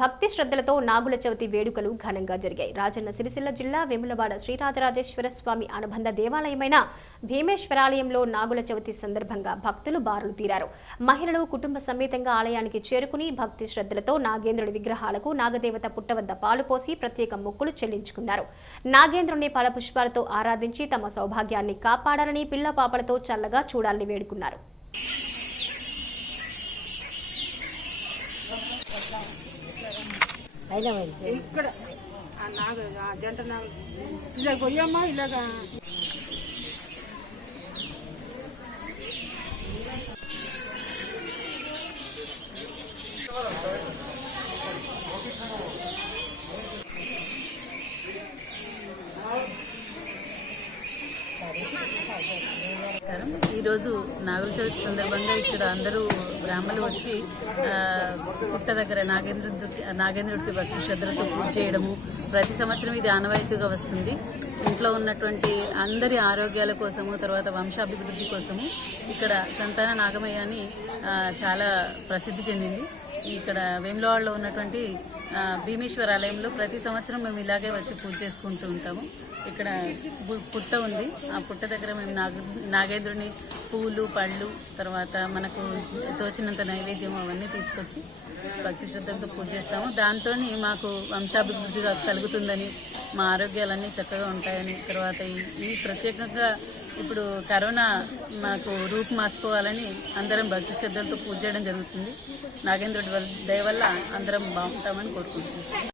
భక్తి శ్రద్ధలతో నాగుల చవితి వేడుకలు ఘనంగా జరిగాయి. రాజన్న సిరిసిల్ల జిల్లా వేములవాడ శ్రీరాజరాజేశ్వర స్వామి అనుబంధ దేవాలయమైన భీమేశ్వరాలయంలో నాగుల చవితి సందర్భంగా భక్తులు బారులు తీరారు. మహిళలు కుటుంబ సమేతంగా ఆలయానికి చేరుకుని భక్తి శ్రద్ధలతో నాగేంద్రుడి విగ్రహాలకు నాగదేవత పుట్ట వద్ద పాలు పోసి ప్రత్యేక మొక్కులు చెల్లించుకున్నారు. నాగేంద్రుని పాలపుష్పాలతో ఆరాధించి తమ సౌభాగ్యాన్ని కాపాడాలని పిల్ల పాపలతో చల్లగా చూడాలని వేడుకున్నారు. ఇక్కడ ఆ నాగ ఆ జంట నాగ ఇలా పోయమ్మా ఇలాగా నమస్కారం ఈరోజు నాగుల చవితి సందర్భంగా ఇక్కడ అందరూ బ్రాహ్మలు వచ్చి పుట్ట దగ్గర నాగేంద్రుడికి నాగేంద్రుడికి భక్తి శ్రద్ధలతో పూజ చేయడము ప్రతి సంవత్సరం ఇది ఆనవాయితీగా వస్తుంది. ఇంట్లో ఉన్నటువంటి అందరి ఆరోగ్యాల కోసము తర్వాత వంశాభివృద్ధి కోసము ఇక్కడ సంతాన నాగమయ్య అని చాలా ప్రసిద్ధి చెందింది. ఇక్కడ వేములవాడలో ఉన్నటువంటి భీమేశ్వర ఆలయంలో ప్రతి సంవత్సరం మేము ఇలాగే వచ్చి పూజ చేసుకుంటూ ఉంటాము. ఇక్కడ గు- పుట్ట ఉంది. ఆ పుట్ట దగ్గర మేము నాగ నాగేంద్రుని పూలు పళ్ళు తర్వాత మనకు తోచినంత నైవేద్యం అవన్నీ తీసుకొచ్చి భక్తి శ్రద్ధలతో పూజ చేస్తాము. దాంతో మాకు వంశాభివృద్ధి కలుగుతుందని మా ఆరోగ్యాలన్నీ చక్కగా ఉంటాయని తర్వాత ఈ- ప్రత్యేకంగా ఇప్పుడు కరోనా మాకు రూపు మార్చుకోవాలని అందరం భక్తి శ్రద్ధలతో పూజ చేయడం జరుగుతుంది. నాగేంద్రుడి వల్ల దయ వల్ల అందరం బాగుంటామని కోరుకుంటున్నాం.